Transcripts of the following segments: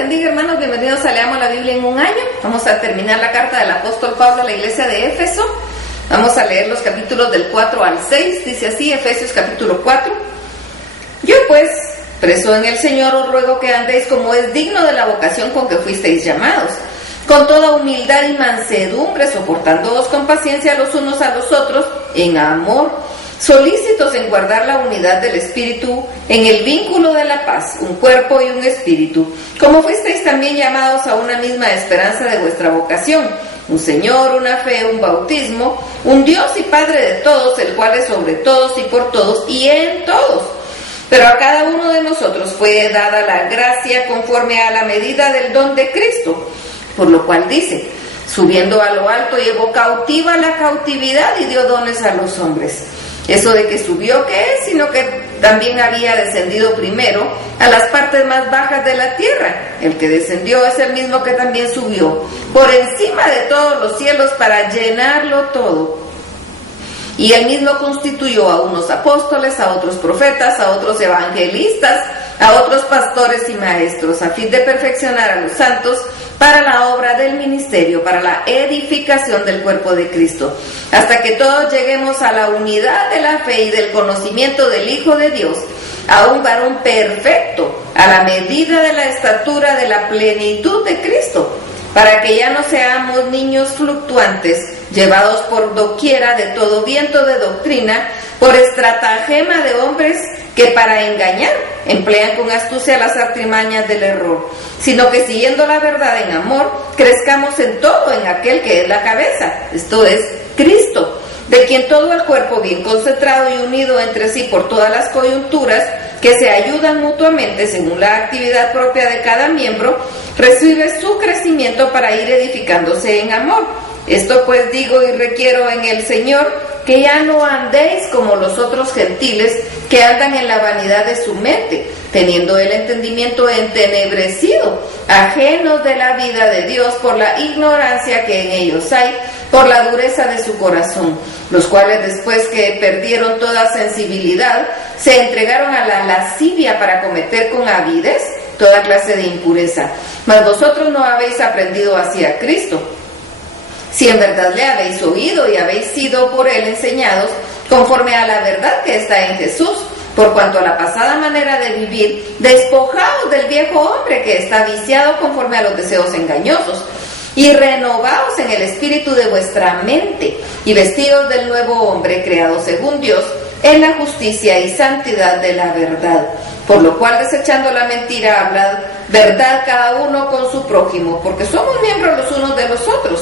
bendiga, hermanos, bienvenidos a Leamos la Biblia en un año. Vamos a terminar la carta del apóstol Pablo a la iglesia de Éfeso. Vamos a leer los capítulos del 4 al 6, dice así, Efesios capítulo 4. Yo pues, preso en el Señor, os ruego que andéis como es digno de la vocación con que fuisteis llamados, con toda humildad y mansedumbre, soportándoos con paciencia los unos a los otros, en amor, solícitos en guardar la unidad del Espíritu, en el vínculo de la paz, un cuerpo y un espíritu, como fuisteis también llamados a una misma esperanza de vuestra vocación, un Señor, una fe, un bautismo, un Dios y Padre de todos, el cual es sobre todos y por todos y en todos. Pero a cada uno de nosotros fue dada la gracia conforme a la medida del don de Cristo, por lo cual dice, subiendo a lo alto llevó cautiva la cautividad y dio dones a los hombres. Eso de que subió, ¿qué es? Sino que también había descendido primero a las partes más bajas de la tierra. El que descendió es el mismo que también subió por encima de todos los cielos para llenarlo todo. Y él mismo constituyó a unos apóstoles, a otros profetas, a otros evangelistas, a otros pastores y maestros, a fin de perfeccionar a los santos para la obra del ministerio, para la edificación del cuerpo de Cristo, hasta que todos lleguemos a la unidad de la fe y del conocimiento del Hijo de Dios, a un varón perfecto, a la medida de la estatura de la plenitud de Cristo, para que ya no seamos niños fluctuantes, llevados por doquiera de todo viento de doctrina, por estratagema de hombres que para engañar emplean con astucia las artimañas del error, sino que siguiendo la verdad en amor, crezcamos en todo en aquel que es la cabeza, esto es Cristo, de quien todo el cuerpo bien concentrado y unido entre sí por todas las coyunturas, que se ayudan mutuamente según la actividad propia de cada miembro, recibe su crecimiento para ir edificándose en amor. Esto pues digo y requiero en el Señor, que ya no andéis como los otros gentiles que andan en la vanidad de su mente, teniendo el entendimiento entenebrecido, ajenos de la vida de Dios por la ignorancia que en ellos hay, por la dureza de su corazón, los cuales después que perdieron toda sensibilidad, se entregaron a la lascivia para cometer con avidez toda clase de impureza. Mas vosotros no habéis aprendido así a Cristo, si en verdad le habéis oído y habéis sido por él enseñados, conforme a la verdad que está en Jesús, por cuanto a la pasada manera de vivir, despojaos del viejo hombre que está viciado conforme a los deseos engañosos, y renovaos en el espíritu de vuestra mente, y vestidos del nuevo hombre creado según Dios, en la justicia y santidad de la verdad. Por lo cual, desechando la mentira, hablad verdad cada uno con su prójimo, porque somos miembros los unos de los otros.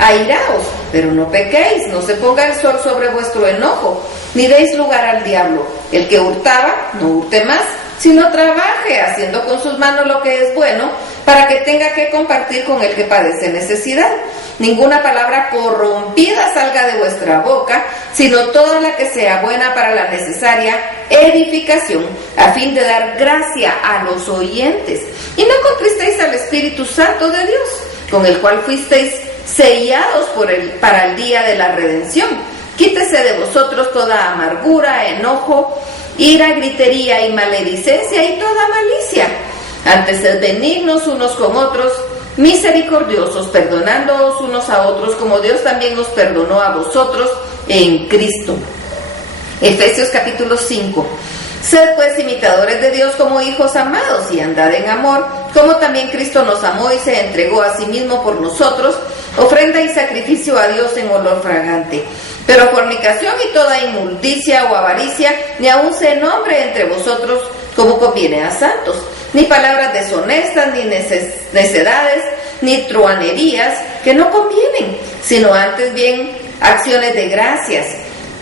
Airaos, pero no pequéis, no se ponga el sol sobre vuestro enojo, ni deis lugar al diablo. El que hurtaba, no hurte más, sino trabaje, haciendo con sus manos lo que es bueno, para que tenga que compartir con el que padece necesidad. Ninguna palabra corrompida salga de vuestra boca, sino toda la que sea buena para la necesaria edificación, a fin de dar gracia a los oyentes. Y no contristéis al Espíritu Santo de Dios, con el cual fuisteis sellados para el día de la redención. Quítese de vosotros toda amargura, enojo, ira, gritería y maledicencia y toda malicia. Antes sed benignos unos con otros, misericordiosos, perdonándoos unos a otros, como Dios también os perdonó a vosotros en Cristo. Efesios capítulo 5. Sed pues imitadores de Dios como hijos amados, y andad en amor, como también Cristo nos amó y se entregó a sí mismo por nosotros, ofrenda y sacrificio a Dios en olor fragante. Pero fornicación y toda inmundicia o avaricia, ni aun se nombre entre vosotros como conviene a santos, ni palabras deshonestas, ni necedades, ni truanerías, que no convienen, sino antes bien acciones de gracias.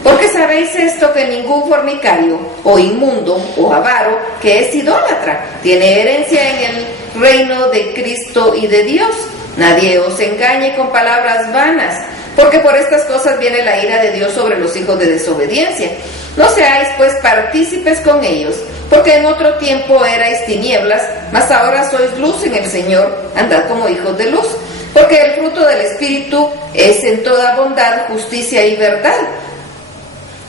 Porque sabéis esto, que ningún fornicario, o inmundo, o avaro, que es idólatra, tiene herencia en el reino de Cristo y de Dios. Nadie os engañe con palabras vanas, porque por estas cosas viene la ira de Dios sobre los hijos de desobediencia. No seáis pues partícipes con ellos, porque en otro tiempo erais tinieblas, mas ahora sois luz en el Señor, andad como hijos de luz. Porque el fruto del Espíritu es en toda bondad, justicia y verdad,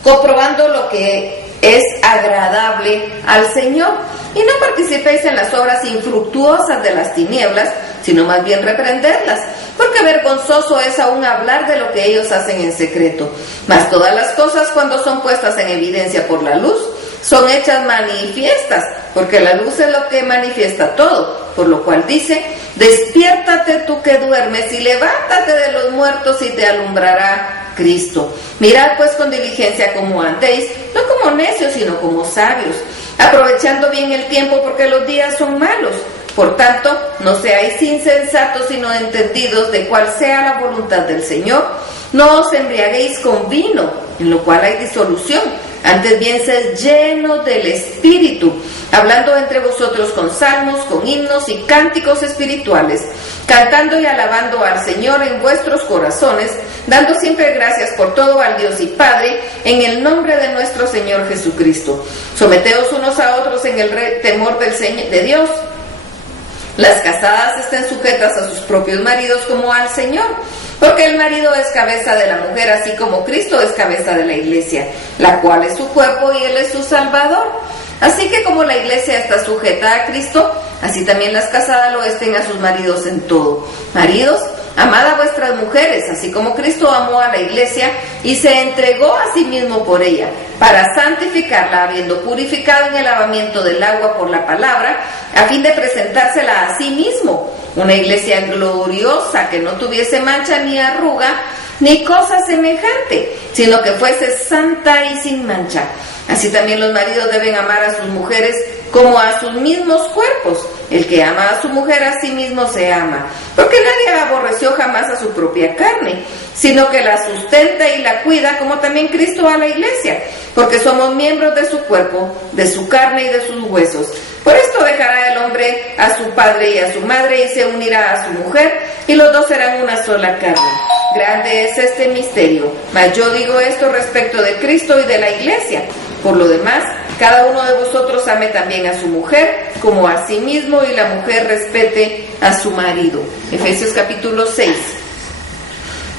comprobando lo que es agradable al Señor. Y no participéis en las obras infructuosas de las tinieblas, sino más bien reprenderlas, porque vergonzoso es aún hablar de lo que ellos hacen en secreto. Mas todas las cosas, cuando son puestas en evidencia por la luz, son hechas manifiestas, porque la luz es lo que manifiesta todo, por lo cual dice: despiértate tú que duermes y levántate de los muertos y te alumbrará Cristo. Mirad pues con diligencia cómo andéis, no como necios, sino como sabios, aprovechando bien el tiempo, porque los días son malos. Por tanto, no seáis insensatos, sino entendidos de cuál sea la voluntad del Señor. No os embriaguéis con vino, en lo cual hay disolución, antes bien sed llenos del Espíritu, hablando entre vosotros con salmos, con himnos y cánticos espirituales, cantando y alabando al Señor en vuestros corazones, dando siempre gracias por todo al Dios y Padre, en el nombre de nuestro Señor Jesucristo. Someteos unos a otros en el temor de Dios. Las casadas estén sujetas a sus propios maridos como al Señor, porque el marido es cabeza de la mujer, así como Cristo es cabeza de la iglesia, la cual es su cuerpo y Él es su Salvador. Así que como la iglesia está sujeta a Cristo, así también las casadas lo estén a sus maridos en todo. Maridos, amad a vuestras mujeres, así como Cristo amó a la iglesia y se entregó a sí mismo por ella, para santificarla, habiendo purificado en el lavamiento del agua por la palabra, a fin de presentársela a sí mismo, una iglesia gloriosa, que no tuviese mancha ni arruga, ni cosa semejante, sino que fuese santa y sin mancha. Así también los maridos deben amar a sus mujeres como a sus mismos cuerpos. El que ama a su mujer a sí mismo se ama, porque nadie aborreció jamás a su propia carne, sino que la sustenta y la cuida, como también Cristo a la iglesia, porque somos miembros de su cuerpo, de su carne y de sus huesos. Por esto dejará el hombre a su padre y a su madre y se unirá a su mujer, y los dos serán una sola carne. Grande es este misterio, mas yo digo esto respecto de Cristo y de la iglesia. Por lo demás, cada uno de vosotros ame también a su mujer como a sí mismo, y la mujer respete a su marido. Efesios capítulo 6.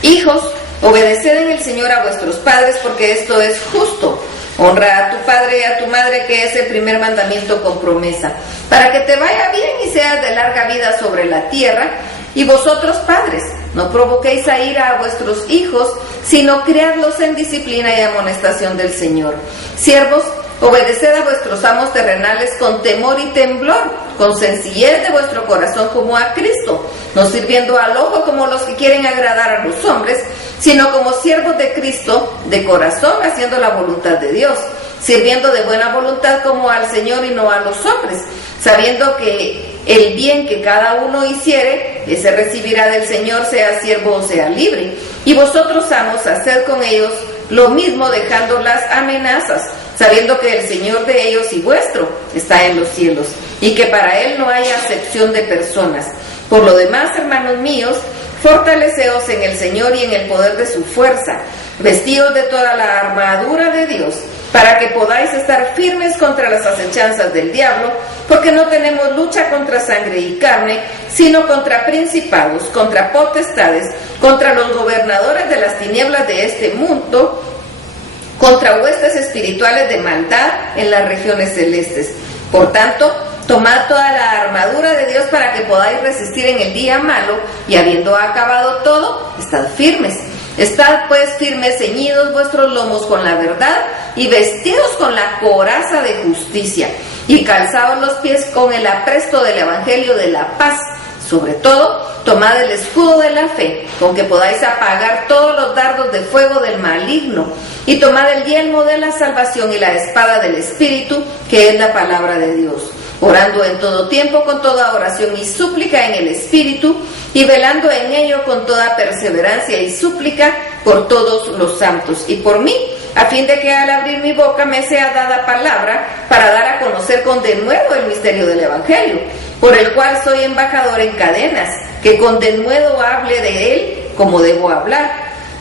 Hijos, obedeced en el Señor a vuestros padres, porque esto es justo. Honra a tu padre y a tu madre, que es el primer mandamiento con promesa, para que te vaya bien y seas de larga vida sobre la tierra. Y vosotros, padres, no provoquéis a ira a vuestros hijos, sino criadlos en disciplina y amonestación del Señor. Siervos, obedeced a vuestros amos terrenales con temor y temblor, con sencillez de vuestro corazón como a Cristo, no sirviendo al ojo como los que quieren agradar a los hombres, sino como siervos de Cristo, de corazón, haciendo la voluntad de Dios, sirviendo de buena voluntad como al Señor y no a los hombres, sabiendo que el bien que cada uno hiciere, ese recibirá del Señor, sea siervo o sea libre. Y vosotros, amos, haced con ellos lo mismo, dejando las amenazas, sabiendo que el Señor de ellos y vuestro está en los cielos, y que para Él no hay acepción de personas. Por lo demás, hermanos míos, fortaleceos en el Señor y en el poder de su fuerza, vestidos de toda la armadura de Dios, para que podáis estar firmes contra las acechanzas del diablo, porque no tenemos lucha contra sangre y carne, sino contra principados, contra potestades, contra los gobernadores de las tinieblas de este mundo, contra huestes espirituales de maldad en las regiones celestes. Por tanto, tomad toda la armadura de Dios para que podáis resistir en el día malo, y habiendo acabado todo, estad firmes. Estad pues firmes, ceñidos vuestros lomos con la verdad, y vestidos con la coraza de justicia, y calzados los pies con el apresto del evangelio de la paz. Sobre todo, tomad el escudo de la fe, con que podáis apagar todos los dardos de fuego del maligno, y tomad el yelmo de la salvación y la espada del Espíritu, que es la palabra de Dios, orando en todo tiempo con toda oración y súplica en el Espíritu, y velando en ello con toda perseverancia y súplica por todos los santos, y por mí, a fin de que al abrir mi boca me sea dada palabra para dar a conocer con denuedo el misterio del Evangelio, por el cual soy embajador en cadenas, que con denuedo hable de él como debo hablar,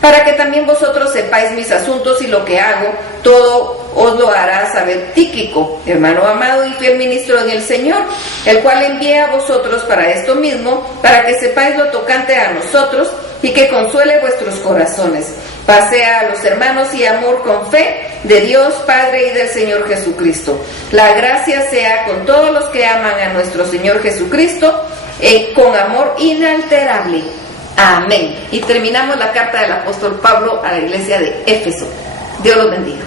para que también vosotros sepáis mis asuntos y lo que hago, todo os lo hará saber Tíquico, hermano amado y fiel ministro en el Señor, el cual envié a vosotros para esto mismo, para que sepáis lo tocante a nosotros y que consuele vuestros corazones, Paz sea a los hermanos y amor con fe de Dios Padre y del Señor Jesucristo. La gracia sea con todos los que aman a nuestro Señor Jesucristo, con amor inalterable. Amén. Y terminamos la carta del apóstol Pablo a la iglesia de Éfeso. Dios los bendiga.